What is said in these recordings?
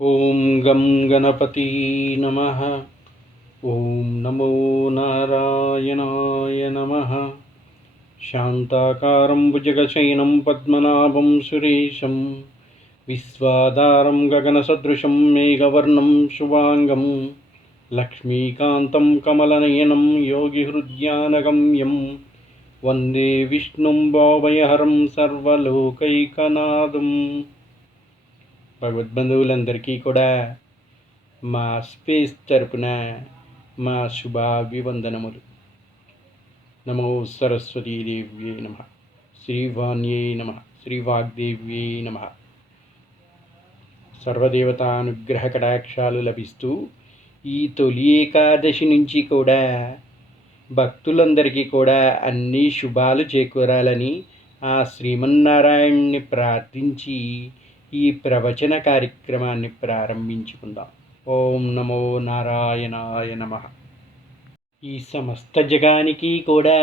ఓం గం గణపతి నమః. ఓం నమో నారాయణాయ నమః. శాంతాకారం భుజగశయనం పద్మనాభం సురేశం విశ్వాధారం గగనసదృశం మేఘవర్ణం శుభాంగం లక్ష్మీకాంతం కమలనయనం యోగిహృద్యానగమ్యం వందే విష్ణుం భవభయహరం సర్వలోకైకనాథం. భగవద్బంధువులందరికీ కూడా మా స్పేస్ తరపున మా శుభాభివందనములు. నమో సరస్వతీదేవ్యై నమ, శ్రీవాణ్యై నమ, శ్రీవాగ్దేవ్యై నమ. సర్వదేవతానుగ్రహ కటాక్షాలు లభిస్తూ ఈ తొలి ఏకాదశి నుంచి కూడా భక్తులందరికీ కూడా అన్ని శుభాలు చేకూరాలని ఆ శ్రీమన్నారాయణ్ణి ప్రార్థించి ఈ ప్రవచన కార్యక్రమాన్ని ప్రారంభించుకుందాం. ఓం నమో నారాయణాయ నమః. ఈ సమస్త జగానికి కూడా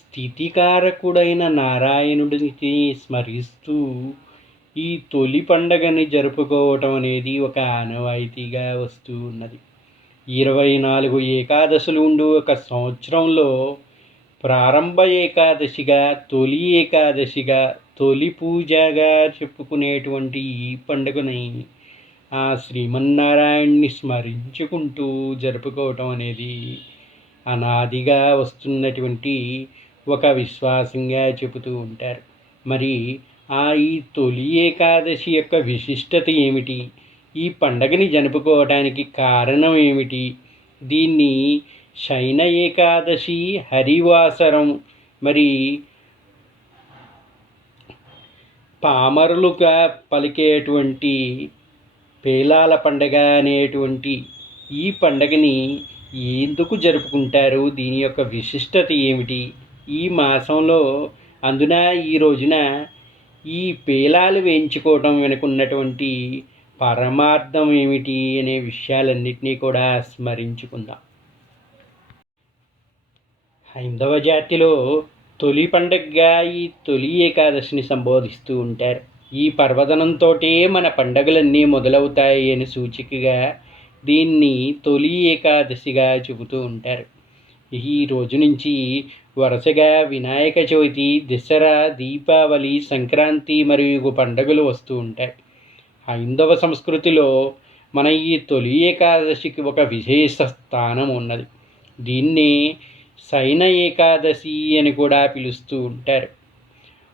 స్థితికారకుడైన నారాయణుడిని స్మరిస్తూ ఈ తొలి పండగని జరుపుకోవటం అనేది ఒక ఆనవాయితీగా వస్తూ ఉన్నది. 24 ఏకాదశులు ఉండు ఒక సంవత్సరంలో ప్రారంభ ఏకాదశిగా, తొలి ఏకాదశిగా, తొలి పూజగా చెప్పుకునేటువంటి ఈ పండుగని ఆ శ్రీమన్నారాయణ్ణి స్మరించుకుంటూ జరుపుకోవటం అనేది అనాదిగా వస్తున్నటువంటి ఒక విశ్వాసంగా చెబుతూ ఉంటారు. మరి ఈ తొలి ఏకాదశి యొక్క విశిష్టత ఏమిటి? ఈ పండగని జరుపుకోవడానికి కారణం ఏమిటి? దీన్ని శయన ఏకాదశి, హరివాసరం, మరి పామరులుగా పలికేటువంటి పేలాల పండగ అనేటువంటి ఈ పండగని ఎందుకు జరుపుకుంటారు? దీని యొక్క విశిష్టత ఏమిటి? ఈ మాసంలో అందున ఈ రోజున ఈ పేలాలు వేయించుకోవటం వెనుకున్నటువంటి పరమార్థం ఏమిటి అనే విషయాలన్నింటినీ కూడా స్మరించుకుందాం. హైందవ జాతిలో తొలి పండగగా ఈ తొలి ఏకాదశిని సంబోధిస్తూ ఉంటారు. ఈ పర్వదనంతో మన పండగలన్నీ మొదలవుతాయి అని సూచికగా దీన్ని తొలి ఏకాదశిగా చెబుతూ ఉంటారు. ఈ రోజు నుంచి వరుసగా వినాయక చవితి, దసరా, దీపావళి, సంక్రాంతి మరియు పండుగలు వస్తూ ఉంటాయి. హైందవ సంస్కృతిలో మన ఈ తొలి ఏకాదశికి ఒక విశేష స్థానం ఉన్నది. దీన్ని శయన ఏకాదశి అని కూడా పిలుస్తూ ఉంటారు.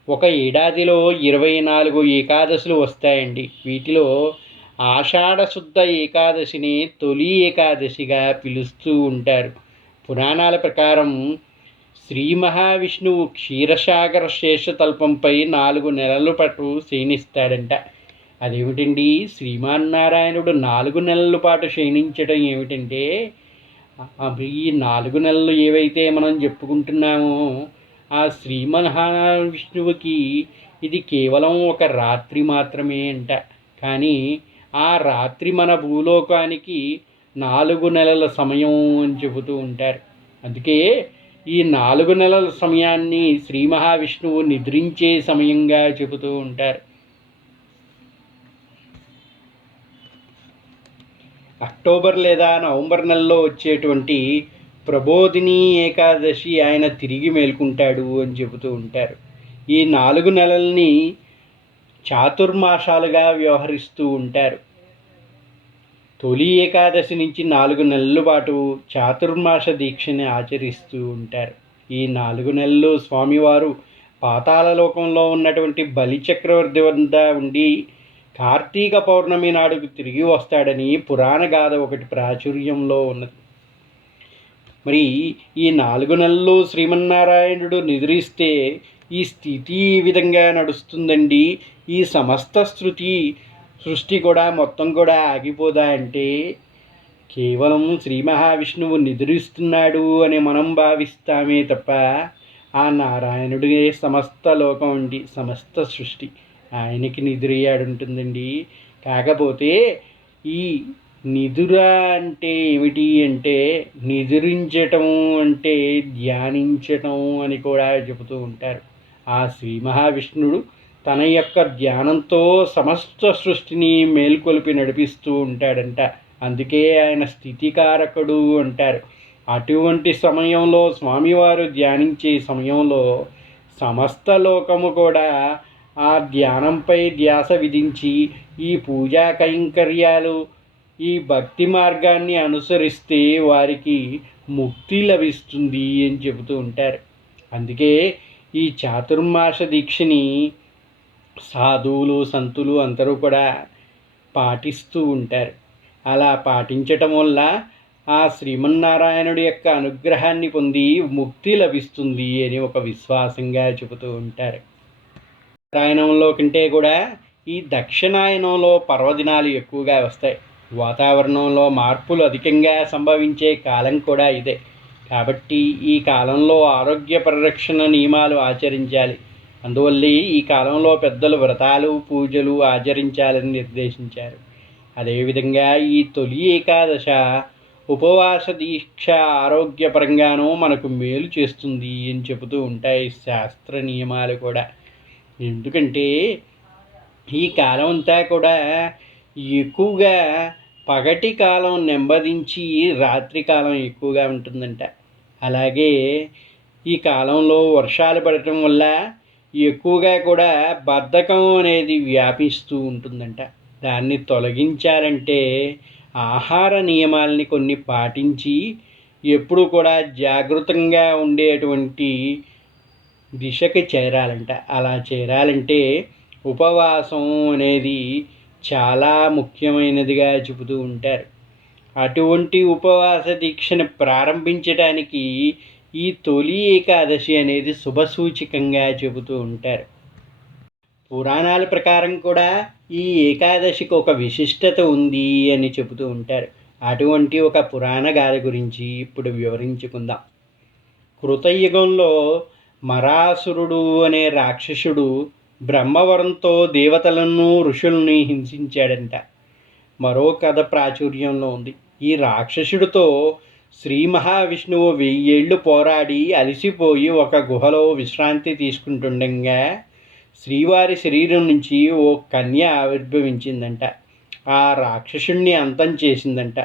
ఒక ఏడాదిలో 24 ఏకాదశులు వస్తాయండి. వీటిలో ఆషాఢ శుద్ధ ఏకాదశిని తొలి ఏకాదశిగా పిలుస్తూ ఉంటారు. పురాణాల ప్రకారం శ్రీ మహావిష్ణువు క్షీరసాగర శేషతల్పంపై 4 నెలల పాటు శయనిస్తాడంట. అదేమిటండి? శ్రీమన్నారాయణుడు 4 నెలల పాటు శయనించడం ఏమిటంటే, ఈ 4 నెలలు ఏవైతే మనం చెప్పుకుంటున్నామో ఆ శ్రీ మహావిష్ణువుకి ఇది కేవలం ఒక రాత్రి మాత్రమే అంట. కానీ ఆ రాత్రి మన భూలోకానికి 4 నెలల సమయం అని చెబుతూ ఉంటారు. అందుకే ఈ 4 నెలల సమయాన్ని శ్రీ మహావిష్ణువు నిద్రించే సమయంగా చెబుతూ ఉంటారు. అక్టోబర్ లేదా నవంబర్ నెలలో వచ్చేటువంటి ప్రబోధిని ఏకాదశి ఆయన తిరిగి మేల్కుంటాడు అని చెబుతూ ఉంటారు. ఈ 4 నెలల్ని చాతుర్మాసాలుగా వ్యవహరిస్తూ ఉంటారు. తొలి ఏకాదశి నుంచి 4 నెలల పాటు చాతుర్మాస దీక్షని ఆచరిస్తూ ఉంటారు. ఈ 4 నెలలు స్వామివారు పాతాళలోకంలో ఉన్నటువంటి బలిచక్రవర్తి వద్ద ఉండి కార్తీక పౌర్ణమి నాడుకు తిరిగి వస్తాడని పురాణ గాథ ఒకటి ప్రాచుర్యంలో ఉన్నది. మరి ఈ 4 నెలలు శ్రీమన్నారాయణుడు నిద్రిస్తే ఈ స్థితి ఈ విధంగా నడుస్తుందండి. ఈ సమస్త సృష్టి కూడా మొత్తం కూడా ఆగిపోదా అంటే కేవలం శ్రీ మహావిష్ణువు నిద్రిస్తున్నాడు అని మనం భావిస్తామే తప్ప ఆ నారాయణుడే సమస్త లోకం అండి, సమస్త సృష్టి. ఆయనకి నిద్రయాడుంటుందండి. కాకపోతే ఈ నిదుర అంటే ఏమిటి అంటే, నిద్రించటం అంటే ధ్యానించటం అని కూడా చెబుతూ ఉంటారు. ఆ శ్రీ మహావిష్ణుడు తన యొక్క ధ్యానంతో సమస్త సృష్టిని మేల్కొల్పి నడిపిస్తూ ఉంటాడంట. అందుకే ఆయన స్థితికారకుడు అంటారు. అటువంటి సమయంలో స్వామివారు ధ్యానించే సమయంలో సమస్త లోకము కూడా ఆ ధ్యానంపై ధ్యాస విధించి ఈ పూజా కైంకర్యాలు, ఈ భక్తి మార్గాన్ని అనుసరిస్తే వారికి ముక్తి లభిస్తుంది అని చెబుతూ ఉంటారు. అందుకే ఈ చాతుర్మాస దీక్షని సాధువులు, సంతులు అందరూ కూడా పాటిస్తూ ఉంటారు. అలా పాటించటం వల్ల ఆ శ్రీమన్నారాయణుడి యొక్క అనుగ్రహాన్ని పొంది ముక్తి లభిస్తుంది అని ఒక విశ్వాసంగా చెబుతూ ఉంటారు. ఉత్తరాయణంలో కంటే కూడా ఈ దక్షిణాయనంలో పర్వదినాలు ఎక్కువగా వస్తాయి. వాతావరణంలో మార్పులు అధికంగా సంభవించే కాలం కూడా ఇదే. కాబట్టి ఈ కాలంలో ఆరోగ్య పరిరక్షణ నియమాలు ఆచరించాలి. అందువల్ల ఈ కాలంలో పెద్దలు వ్రతాలు, పూజలు ఆచరించాలని నిర్దేశించారు. అదేవిధంగా ఈ తొలి ఏకాదశ ఉపవాస దీక్ష ఆరోగ్యపరంగానూ మనకు మేలు చేస్తుంది అని చెబుతూ ఉంటాయి శాస్త్ర నియమాలు కూడా. ఎందుకంటే ఈ కాలం అంతా కూడా ఎక్కువగా పగటి కాలం నెమ్మదించి రాత్రి కాలం ఎక్కువగా ఉంటుందంట. అలాగే ఈ కాలంలో వర్షాలు పడటం వల్ల ఎక్కువగా కూడా బద్ధకం అనేది వ్యాపిస్తూ ఉంటుందంట. దాన్ని తొలగించాలంటే ఆహార నియమాల్ని కొన్ని పాటించి ఎప్పుడు కూడా జాగృతంగా ఉండేటువంటి దిశకి చేరాలంట. అలా చేరాలంటే ఉపవాసం అనేది చాలా ముఖ్యమైనదిగా చెబుతూ ఉంటారు. అటువంటి ఉపవాస దీక్షను ప్రారంభించడానికి ఈ తొలి ఏకాదశి అనేది శుభసూచకంగా చెబుతూ ఉంటారు. పురాణాల ప్రకారం కూడా ఈ ఏకాదశికి ఒక విశిష్టత ఉంది అని చెబుతూ ఉంటారు. అటువంటి ఒక పురాణ గాథ గురించి ఇప్పుడు వివరించుకుందాం. కృతయుగంలో మరాసురుడు అనే రాక్షసుడు బ్రహ్మవరంతో దేవతలను, ఋషుల్ని హింసించాడంట. మరో కథ ప్రాచుర్యంలో ఉంది. ఈ రాక్షసుడితో శ్రీ మహావిష్ణువు 1000 ఏళ్ళు పోరాడి అలసిపోయి ఒక గుహలో విశ్రాంతి తీసుకుంటుండగా శ్రీవారి శరీరం నుంచి ఓ కన్య ఆవిర్భవించిందంట. ఆ రాక్షసుణ్ణి అంతం చేసిందంట.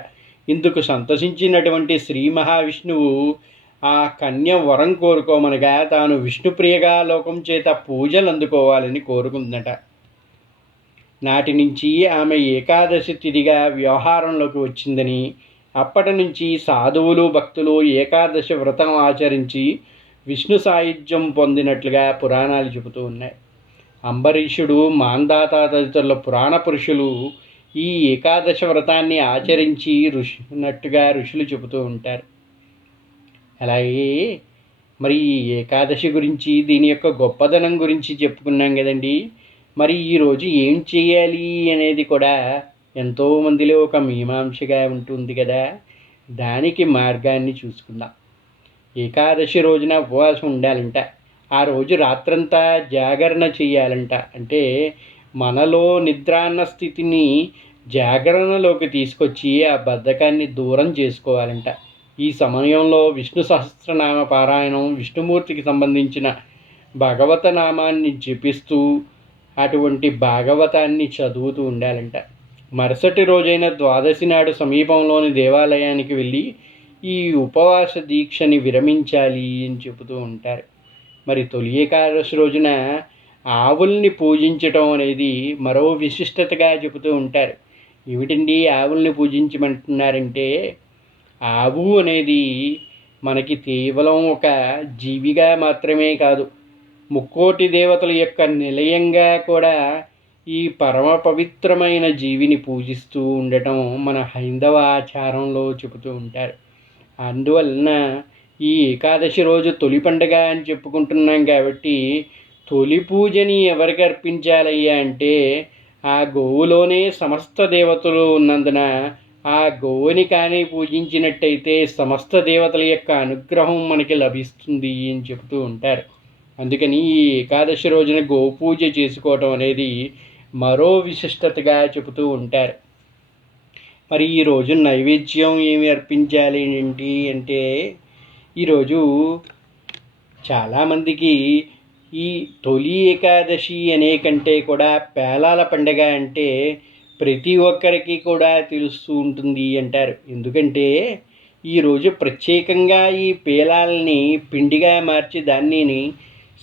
ఇందుకు సంతోషించినటువంటి శ్రీ మహావిష్ణువు ఆ కన్య వరం కోరుకోమనగా తాను విష్ణుప్రియగా లోకం చేత పూజలు అందుకోవాలని కోరుకుందట. నాటి నుంచి ఆమె ఏకాదశి తిథిగా వ్యవహారంలోకి వచ్చిందని, అప్పటి నుంచి సాధువులు, భక్తులు ఏకాదశి వ్రతం ఆచరించి విష్ణు సాయుధ్యం పొందినట్లుగా పురాణాలు చెబుతూ ఉన్నాయి. అంబరీషుడు, మాంధాత తదితరుల పురాణ పురుషులు ఈ ఏకాదశి వ్రతాన్ని ఆచరించి ఋషులు చెబుతూ ఉంటారు. అలాగే మరి ఈ ఏకాదశి గురించి, దీని యొక్క గొప్పదనం గురించి చెప్పుకున్నాం కదండి. మరి ఈరోజు ఏం చేయాలి అనేది కూడా ఎంతోమందిలో ఒక మీమాంసగా ఉంటుంది కదా. దానికి మార్గాన్ని చూసుకుందాం. ఏకాదశి రోజున ఉపవాసం ఉండాలంట. ఆ రోజు రాత్రంతా జాగరణ చేయాలంట. అంటే మనలో నిద్రాన్న స్థితిని జాగరణలోకి తీసుకొచ్చి ఆ బద్ధకాన్ని దూరం చేసుకోవాలంట. ఈ సమయంలో విష్ణు సహస్రనామ పారాయణం, విష్ణుమూర్తికి సంబంధించిన భగవత నామాన్ని జపిస్తూ అటువంటి భాగవతాన్ని చదువుతూ ఉండాలంట. మరుసటి రోజైన ద్వాదశి నాడు సమీపంలోని దేవాలయానికి వెళ్ళి ఈ ఉపవాస దీక్షని విరమించాలి అని చెబుతూ ఉంటారు. మరి తొలి ఏకాదశి రోజున ఆవుల్ని పూజించటం అనేది మరో విశిష్టతగా చెబుతూ ఉంటారు. ఏమిటండి ఆవుల్ని పూజించమంటున్నారంటే, ఆవు అనేది మనకి కేవలం ఒక జీవిగా మాత్రమే కాదు, ముక్కోటి దేవతల యొక్క నిలయంగా కూడా ఈ పరమ పవిత్రమైన జీవిని పూజిస్తూ ఉండటం మన హైందవ ఆచారంలో చెబుతూ ఉంటారు. అందువలన ఈ ఏకాదశి రోజు తొలి పండుగ అని చెప్పుకుంటున్నాం కాబట్టి తొలి పూజని ఎవరికి అర్పించాలయ్యా అంటే ఆ గోవులోనే సమస్త దేవతలు ఉన్నందున ఆ గోవుని కానీ పూజించినట్టయితే సమస్త దేవతల యొక్క అనుగ్రహం మనకి లభిస్తుంది అని చెబుతూ ఉంటారు. అందుకని ఈ ఏకాదశి రోజున గోపూజ చేసుకోవటం అనేది మరో విశిష్టతగా చెబుతూ ఉంటారు. మరి ఈరోజు నైవేద్యం ఏమి అర్పించాలి ఏంటి అంటే, ఈరోజు చాలామందికి ఈ తొలి ఏకాదశి అనే కంటే కూడా పేలాల పండగ అంటే ప్రతి ఒక్కరికి కూడా తెలుస్తూ ఉంటుంది అంటారు. ఎందుకంటే ఈరోజు ప్రత్యేకంగా ఈ పేలాలని పిండిగా మార్చి దానిని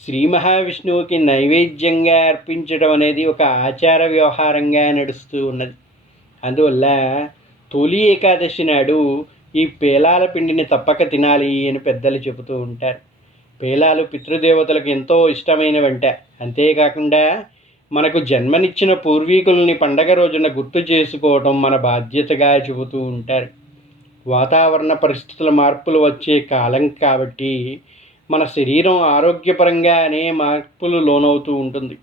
శ్రీ మహావిష్ణువుకి నైవేద్యంగా అర్పించడం అనేది ఒక ఆచార వ్యవహారంగా నడుస్తూ ఉన్నది. అందువల్ల తొలి ఏకాదశి నాడు ఈ పేలాల పిండిని తప్పక తినాలి అని పెద్దలు చెబుతూ ఉంటారు. పేలాలు పితృదేవతలకు ఎంతో ఇష్టమైన వంట. అంతేకాకుండా మనకు జన్మనిచ్చిన పూర్వీకుల్ని పండగ రోజున గుర్తు చేసుకోవటం మన బాధ్యతగా చెబుతూ ఉంటారు. వాతావరణ పరిస్థితుల మార్పులు వచ్చే కాలం కాబట్టి మన శరీరం ఆరోగ్యపరంగానే మార్పులు లోనవుతూ ఉంటుంది.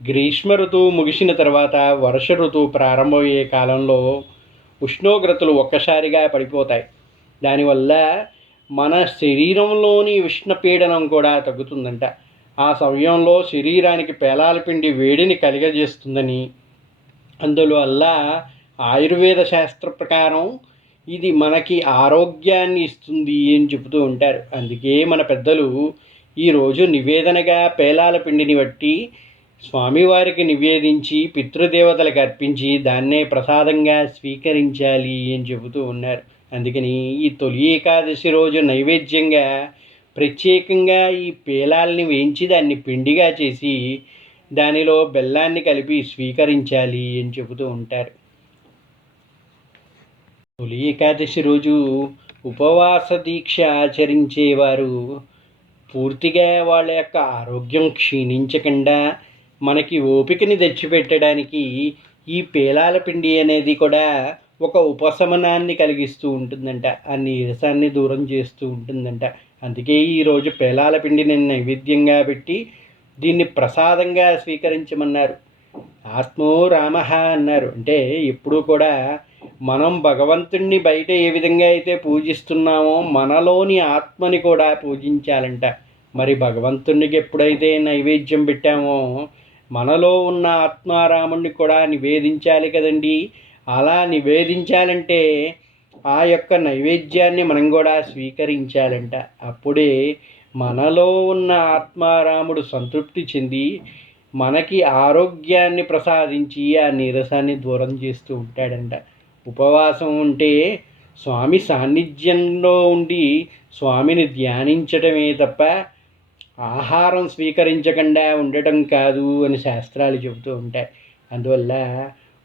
గ్రీష్మ ఋతువు ముగిసిన తర్వాత వర్ష ఋతువు ప్రారంభమయ్యే కాలంలో ఉష్ణోగ్రతలు ఒక్కసారిగా పడిపోతాయి. దానివల్ల మన శరీరంలోని ఉష్ణపీడనం కూడా తగ్గుతుందంట. ఆ సమయంలో శరీరానికి పేలాల పిండి వేడిని కలిగజేస్తుందని, అందువల్ల ఆయుర్వేద శాస్త్ర ప్రకారం ఇది మనకి ఆరోగ్యాన్ని ఇస్తుంది అని చెబుతూ ఉంటారు. అందుకే మన పెద్దలు ఈరోజు నివేదనగా పేలాల పిండిని బట్టి స్వామివారికి నివేదించి పితృదేవతలకు అర్పించి దాన్నే ప్రసాదంగా స్వీకరించాలి అని చెబుతూ ఉన్నారు. అందుకని ఈ తొలి ఏకాదశి రోజు నైవేద్యంగా ప్రత్యేకంగా ఈ పేలాల్ని వేయించి దాన్ని పిండిగా చేసి దానిలో బెల్లాన్ని కలిపి స్వీకరించాలి అని చెబుతూ ఉంటారు. తొలి ఏకాదశి రోజు ఉపవాస దీక్ష ఆచరించేవారు పూర్తిగా వాళ్ళ యొక్క ఆరోగ్యం క్షీణించకుండా మనకి ఓపికని తెచ్చిపెట్టడానికి ఈ పేలాల పిండి అనేది కూడా ఒక ఉపశమనాన్ని కలిగిస్తూ ఉంటుందంట. ఆ నీరసాన్ని దూరం చేస్తూ ఉంటుందంట. అందుకే ఈరోజు పేలాల పిండిని నైవేద్యంగా పెట్టి దీన్ని ప్రసాదంగా స్వీకరించమన్నారు. ఆత్మో రామః అన్నారు. అంటే ఎప్పుడూ కూడా మనం భగవంతుణ్ణి బయట ఏ విధంగా అయితే పూజిస్తున్నామో మనలోని ఆత్మని కూడా పూజించాలంట. మరి భగవంతునికి ఎప్పుడైతే నైవేద్యం పెట్టామో మనలో ఉన్న ఆత్మారాముణ్ణి కూడా నివేదించాలి కదండి. అలా నివేదించాలంటే ఆ యొక్క నైవేద్యాన్ని మనం కూడా స్వీకరించాలంట. అప్పుడే మనలో ఉన్న ఆత్మారాముడు సంతృప్తి చెంది మనకి ఆరోగ్యాన్ని ప్రసాదించి ఆ నీరసాన్ని దూరం చేస్తూ ఉంటాడంట. ఉపవాసం ఉంటే స్వామి సాన్నిధ్యంలో ఉండి స్వామిని ధ్యానించటమే తప్ప ఆహారం స్వీకరించకుండా ఉండటం కాదు అని శాస్త్రాలు చెబుతూ ఉంటాయి. అందువల్ల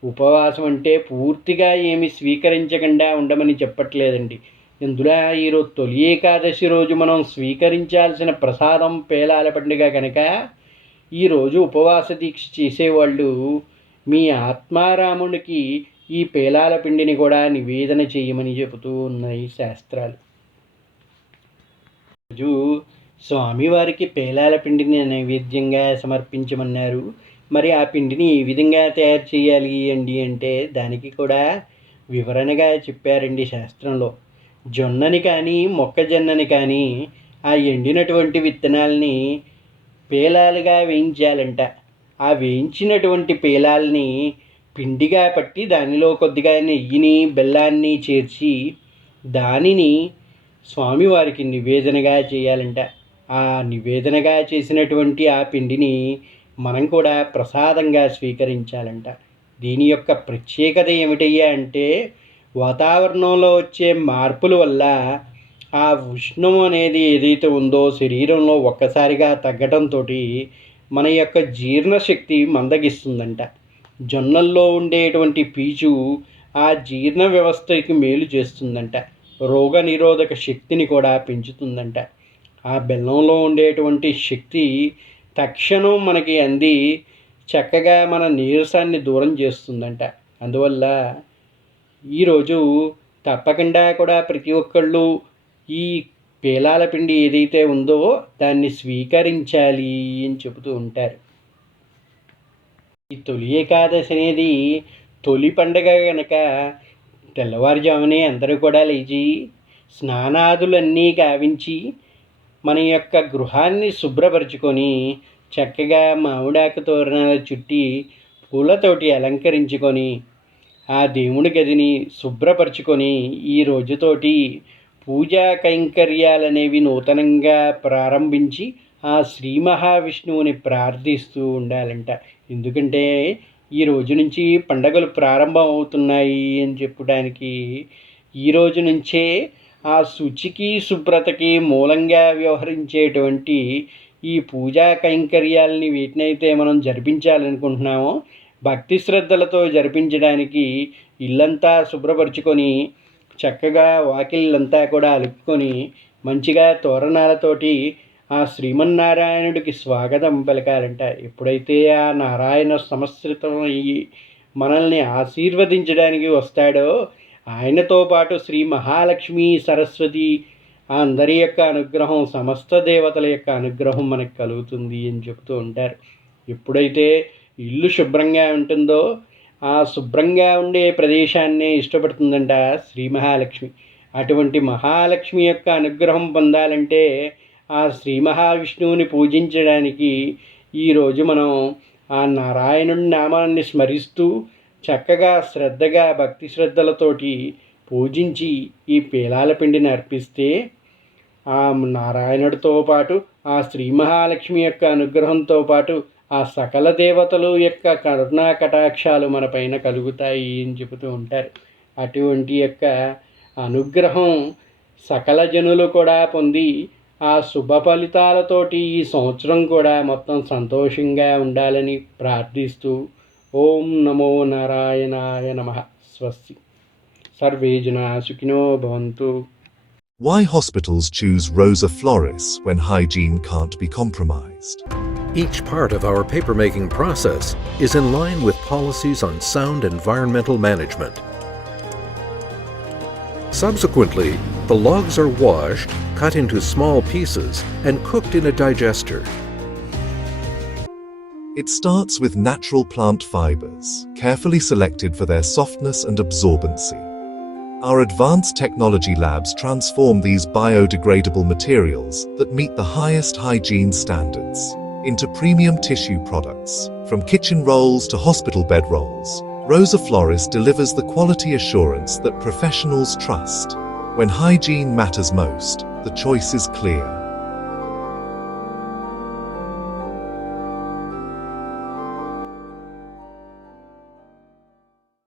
ఉపవాసం అంటే పూర్తిగా ఏమి స్వీకరించకుండా ఉండమని చెప్పట్లేదండి. ఇందులో ఈరోజు తొలి ఏకాదశి రోజు మనం స్వీకరించాల్సిన ప్రసాదం పేలాల పండుగ కనుక ఈరోజు ఉపవాస దీక్ష చేసేవాళ్ళు మీ ఆత్మారామునికి ఈ పేలాల పిండిని కూడా నివేదన చేయమని చెబుతూ ఉన్నాయి శాస్త్రాలు. రోజు స్వామివారికి పేలాల పిండిని నైవేద్యంగా సమర్పించమన్నారు. మరి ఆ పిండిని ఏ విధంగా తయారు చేయాలి అంటే దానికి కూడా వివరణగా చెప్పారండి శాస్త్రంలో. జొన్నని కానీ మొక్కజొన్నని కానీ ఆ ఎండినటువంటి విత్తనాలని పేలాలుగా వేయించాలంట. ఆ వేయించినటువంటి పేలాలని పిండిగా పట్టి దానిలో కొద్దిగా నెయ్యిని బెల్లాన్ని చేర్చి దానిని స్వామివారికి నివేదనగా చేయాలంట. ఆ నివేదనగా చేసినటువంటి ఆ పిండిని మనం కూడా ప్రసాదంగా స్వీకరించాలంట. దీని యొక్క ప్రత్యేకత ఏమిటయ్యా అంటే వాతావరణంలో వచ్చే మార్పుల వల్ల ఆ ఉష్ణం అనేది ఏదైతే ఉందో శరీరంలో ఒక్కసారిగా తగ్గడంతో మన యొక్క జీర్ణశక్తి మందగిస్తుందంట. జొన్నల్లో ఉండేటువంటి పీచు ఆ జీర్ణ వ్యవస్థకి మేలు చేస్తుందంట. రోగ నిరోధక శక్తిని కూడా పెంచుతుందంట. ఆ బెల్లంలో ఉండేటువంటి శక్తి తక్షణం మనకి అంది చక్కగా మన నీరసాన్ని దూరం చేస్తుందంట. అందువల్ల ఈరోజు తప్పకుండా కూడా ప్రతి ఒక్కళ్ళు ఈ పేలాల పిండి ఏదైతే ఉందో దాన్ని స్వీకరించాలి అని చెబుతూ ఉంటారు. ఈ తొలి ఏకాదశి అనేది తొలి పండగ కనుక తెల్లవారుజామునే అందరూ కూడా లేచి స్నానాదులన్నీ గావించి మన యొక్క గృహాన్ని శుభ్రపరచుకొని చక్కగా మామిడాకు తోరణాలు చుట్టి పూలతోటి అలంకరించుకొని ఆ దేవుడి గదిని శుభ్రపరచుకొని ఈ రోజుతోటి పూజా కైంకర్యాలనేవి నూతనంగా ప్రారంభించి ఆ శ్రీ మహావిష్ణువుని ప్రార్థిస్తూ ఉండాలంట. ఎందుకంటే ఈ రోజు నుంచి పండగలు ప్రారంభం అవుతున్నాయి అని చెప్పడానికి ఈ రోజు నుంచే ఆ శుచికి శుభ్రతకి మూలంగా వ్యవహరించేటువంటి ఈ పూజా కైంకర్యాలని వీటినైతే మనం జరిపించాలనుకుంటున్నామో భక్తి శ్రద్ధలతో జరిపించడానికి ఇల్లంతా శుభ్రపరుచుకొని చక్కగా వాకిళ్ళంతా కూడా అలుపుకొని మంచిగా తోరణాలతోటి ఆ శ్రీమన్నారాయణుడికి స్వాగతం పలకాలంట. ఎప్పుడైతే ఆ నారాయణ సంవత్సరితం అయ్యి మనల్ని ఆశీర్వదించడానికి వస్తాడో ఆయనతో పాటు శ్రీ మహాలక్ష్మి సరస్వతి అందరి యొక్క అనుగ్రహం, సమస్త దేవతల యొక్క అనుగ్రహం మనకు కలుగుతుంది అని చెప్తూ ఉంటారు. ఎప్పుడైతే ఇల్లు శుభ్రంగా ఉంటుందో ఆ శుభ్రంగా ఉండే ప్రదేశాన్నే ఇష్టపడుతుందంట శ్రీ మహాలక్ష్మి. అటువంటి మహాలక్ష్మి యొక్క అనుగ్రహం పొందాలంటే ఆ శ్రీ మహావిష్ణువుని పూజించడానికి ఈరోజు మనం ఆ నారాయణుడి నామాన్ని స్మరిస్తూ చక్కగా శ్రద్ధగా భక్తి శ్రద్ధలతోటి పూజించి ఈ పేలాల పిండిని అర్పిస్తే ఆ నారాయణుడితో పాటు ఆ శ్రీ మహాలక్ష్మి యొక్క అనుగ్రహంతో పాటు ఆ సకల దేవతలు యొక్క కరుణా కటాక్షాలు మన పైన కలుగుతాయి అని చెబుతూ ఉంటారు. అటువంటి యొక్క అనుగ్రహం సకల జనులు కూడా పొంది ఆ శుభ ఫలితాలతోటి ఈ సంవత్సరం కూడా మొత్తం సంతోషంగా ఉండాలని ప్రార్థిస్తూ ఓం నమో నారాయణాయ నమః. స్వస్తి. సర్వే జనా సుఖినో భవంతు. Why hospitals choose Rosa Floris when hygiene can't be compromised? Each part of our papermaking process is in line with policies on sound environmental management. Subsequently, the logs are washed, cut into small pieces, and cooked in a digester. It starts with natural plant fibers, carefully selected for their softness and absorbency. Our advanced technology labs transform these biodegradable materials that meet the highest hygiene standards into premium tissue products. From kitchen rolls to hospital bed rolls, Rosa Floris delivers the quality assurance that professionals trust. When hygiene matters most, the choice is clear.